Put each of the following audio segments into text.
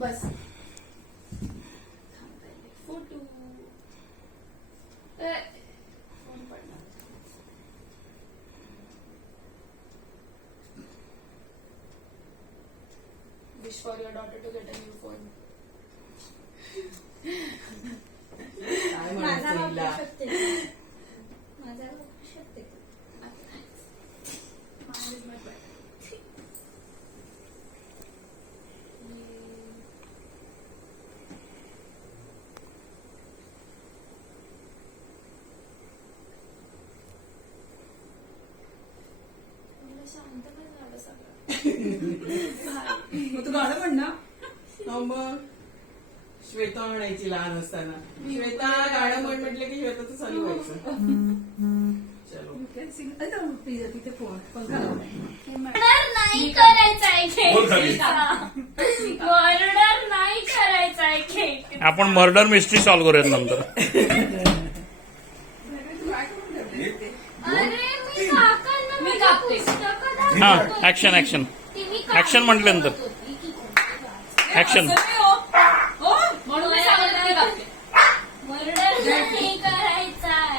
बस photo phone पडला. Wish for your daughter to get a new phone. माझा वापरू शकते. माझा वापरू शकते. Mine is much better. शांत पण झालं सगळं. मग तू गाणं म्हण ना. मग श्वेता म्हणायची लहान असताना. श्वेता गाणं म्हटलं की श्वेताचं चालू व्हायचं. चलो तिथे फोन मर्डर नाही करायचंय बोल खाली. मर्डर नाही करायचंय केक. आपण मर्डर मिस्ट्री सॉल्व्ह करूयात नंतर. अरे मी काकांना मी कापते. हा ऍक्शन ऍक्शन ऍक्शन म्हटल्यानंतर ऍक्शन. म्हणून मी सांगितलं मी कापते. मर्डर नाही करायचंय.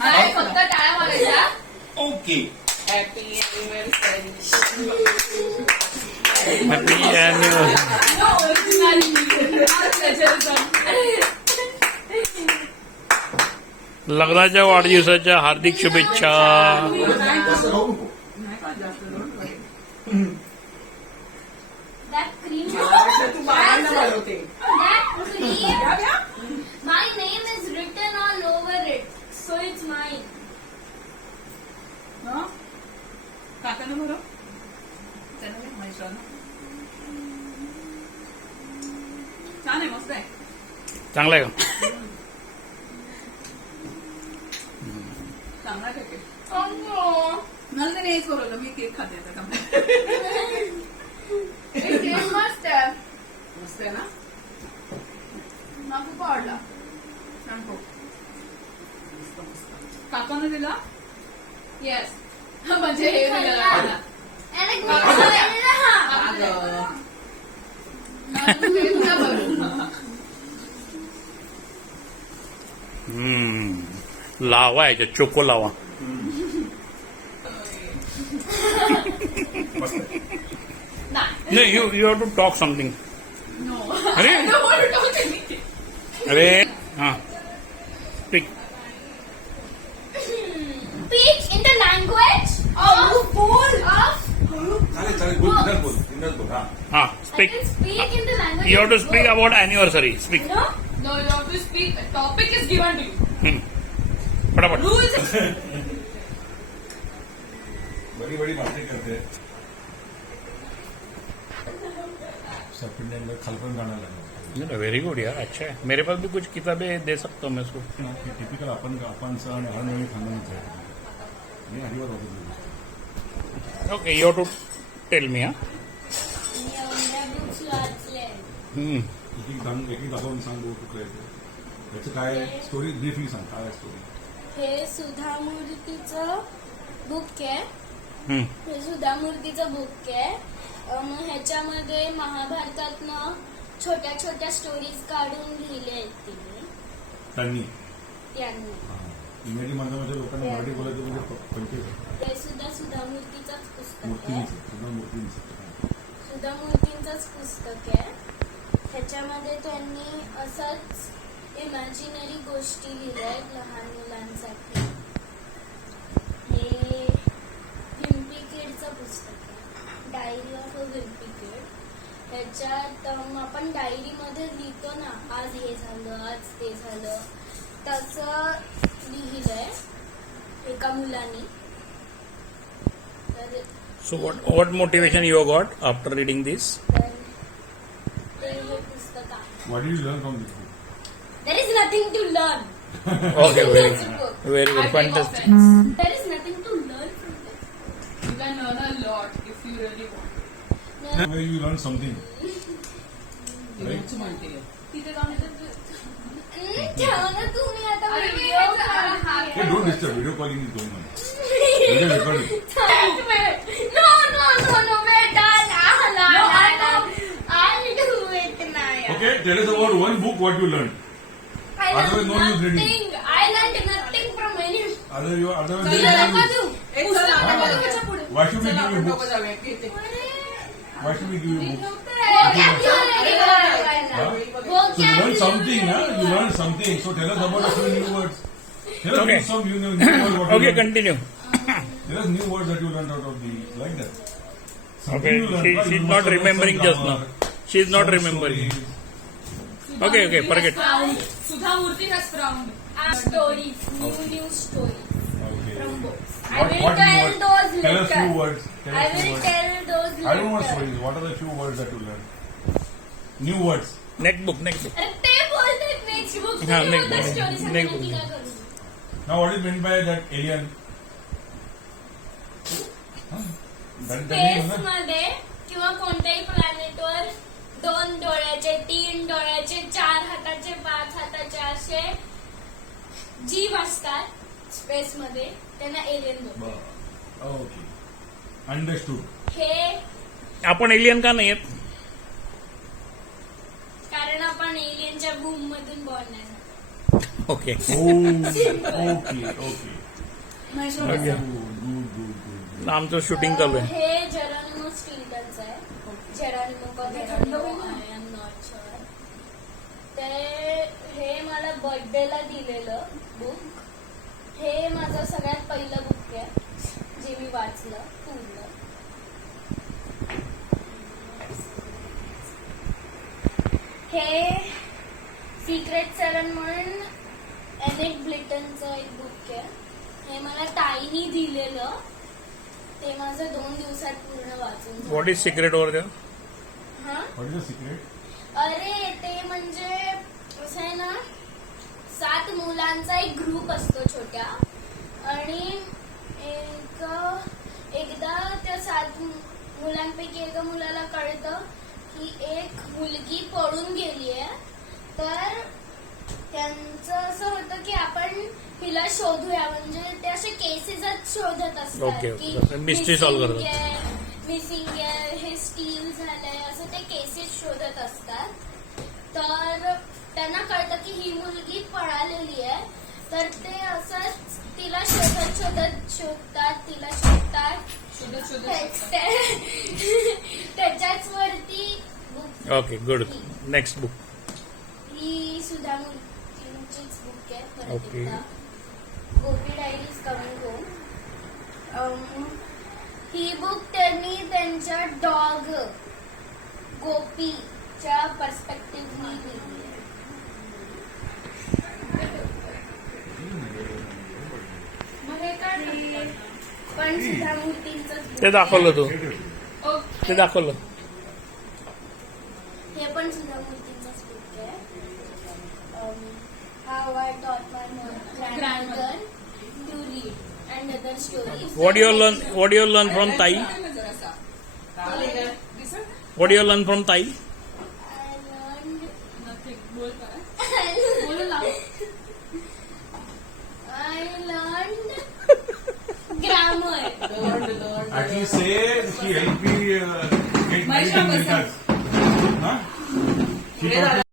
काय फक्त टाळ्या मारायच्या. ओके. Happy anniversary. हॅपी लग्नाच्या वाढदिवसाच्या हार्दिक शुभेच्छा. That cream. तू बाळांना बनवते. That cream. My name is written all over it, so it's mine. काकानं बरं छान आहे. मस्त आहे. चांगला आहे का? चांगला केक. Oh मला नाही हेच बरोबर. मी केक खाते आता. it is must have. मस्त आहे ना. मला खूप आवडला. छान खूप. काकानं दिला. Yes. म्हणजे हे खाल्ला. आणि लावा याच्यात चोको लावा. नाही you have to talk something. अरे अरे हा speak. Speak in the language of fool of. चालेल बोल. इंग्रज बोल. हा I speak. can speak in the language. You have to of speak fool. About anniversary. Speak. No, you have to speak. Topic is given to you. फटाफट. Rules. बड़ी बड़ी बातें करते हैं. सब इंडियन में खलपन गाना लगा. वेरी गुड यार. अच्छा है. मेरे पास भी कुछ किताबें दे सकता हूँ मैं इसको. टिपिकल आपणचं आणि हळनळी खानदानीचं आहे. मी अजिबात वाटत. Okay you have to tell me. हा मी एवढ्या books वाचल्या. एक एक दाखवून सांग कुठलं आहे त्याचं काय स्टोरी ब्रीफली सांग. काय स्टोरी. हे सुधा मूर्तीचं बुक आहे. हम्म. हे सुधा मूर्तीचं बुक आहे. मग ह्याच्यामध्ये महाभारतातनं छोट्या छोट्या स्टोरीज काढून लिहिले आहेत तिने त्यांनी त्यांनी. इंग्रजी माध्यमाच्या लोकांना मराठी बोलायचं म्हणजे पंचवीस हे सुद्धा सुधा मूर्तीचंच पुस्तक आहे. मूर्तींचं सुद्धा मूर्तींचं. सुधा मूर्तींचंच पुस्तक आहे. ह्याच्यामध्ये त्यांनी असंच इमॅजिनरी गोष्टी लिहिल्या आहेत लहान मुलांसाठी. हे विम्पी किडचं पुस्तक आहे. डायरी ऑफ अ विम्पी किड. ह्याच्यात आपण डायरीमध्ये लिहितो ना, आज हे झालं, आज ते झालं, तसं लिहिलंय एका मुलाने. तर So what motivation you got after reading this? तर ते हे पुस्तक आहे. What did you learn from this book? There is nothing to learn. Okay, very It's a book. good, fantastic. There is nothing to learn from this. You can learn a lot if you really want. Where you learn something. Right? तिथे जाऊन ठेवा ना तुम्ही आता अरे मी video Hey, don't disturb. Video calling is going on. Video recording. No, बेटा ला ला ला tell us about one book what you learned. I Otherwise, learned no use reading. nothing. I learned nothing from any. Otherwise, चला, there नका is देऊ. एक पुस्तकं चला, नका नका देऊ देऊ. त्याच्या पुढे. Why should we चला, give आपण you दोघं books? जाऊया. किती? Why should we give you books? So you learn something, huh? You learn something. So tell us about a few new words. Tell us Okay. some new words. What you Okay, learned. continue. Tell us new words that you learned out of these, like that. Something Okay, you learned, right? she's You not must have learned remembering some just now. grammar, She's not some remembering. stories. Okay, forget. सुधा मूर्ती has frowned. Stories, new stories Okay. from books. I What- will what new tell words? those Tell us few later. words. Tell I us few will words. tell those I don't want later. stories. What are the few words that you learned? New words. Next book. अरे ते बोलतात next book हा, next book. Story Next book. Now, what is meant by that alien? Huh? That space name, huh? मध्ये किंवा कोणत्याही प्लॅनेटवर 2 डोळ्याचे 3 डोळ्याचे 4 हाताचे 5 हाताचे असे जीव असतात स्पेस मध्ये त्यांना एलियन बोलतात. Okay. Understood. हे आपण एलियन का नाही आहेत? कारण आपण एलियनच्या बूम मधून बॉर्न नाही झालो. Okay. Oh, okay. Mahesh Okay. Good. आमचं शूटिंग चालू आहे. हे जेरानिमो स्टिल्टनचं आहे. जेरानिमो का जेरानिमो आय एम नॉट शुअर. ते हे मला बर्थडेला दिलेलं बुक. हे माझं सगळ्यात पहिलं बुक आहे जे मी वाचलं पूर्ण. हे सिक्रेट सेवन म्हणून एनिक ब्लिटनचं एक बुक आहे. हे मला ताईनी दिलेलं. ते माझं 2 दिवसात पूर्ण वाचून झालं. What is secret over there? हा? What is the secret? अरे ते म्हणजे असं आहे ना 7 मुलांचा एक ग्रुप असतो छोट्या आणि एकदा त्या 7 मुलांपैकी एका मुलाला कळतं की एक मुलगी पळून गेली आहे. तर त्यांचं असं होतं की आपण हिला शोधूया. म्हणजे ते असे केसेसच शोधत असतात Okay, की okay. Mystery solve करतात. मिसिंग आहे, हे स्टील झालंय, असं ते केसेस शोधत असतात. तर त्यांना कळतं की ही मुलगी पळालेली आहे. तर ते असंच तिला शोधतात तिला शोधतात. त्याच्याच वरती book okay, good. Next book. ही सुधा मूर्तींचीच बुक आहे. परत Okay. एकदा गोपी डायरीज कमिंग होम. ही बुक त्यांनी त्यांच्या डॉग गोपीच्या पर्स्पेक्टिव्हनी लिहिली आहे. मग हे काय पण सुधा मूर्तींचंच book ते दाखवलं तू. ओके. ते दाखवलं. हे पण सुधा मूर्तींचंच बुक आहे. How I taught my grandmother to read and other stories. What do you learn from Tai? जरासा. चालेल का? दिसत? What do you learn from Tai? I learned Nothing. बोल करा. बोलू लाव. grammar. दंड. Actually, say she helped me get married in Mahisha Vegas. Huh? She पुढे झालं.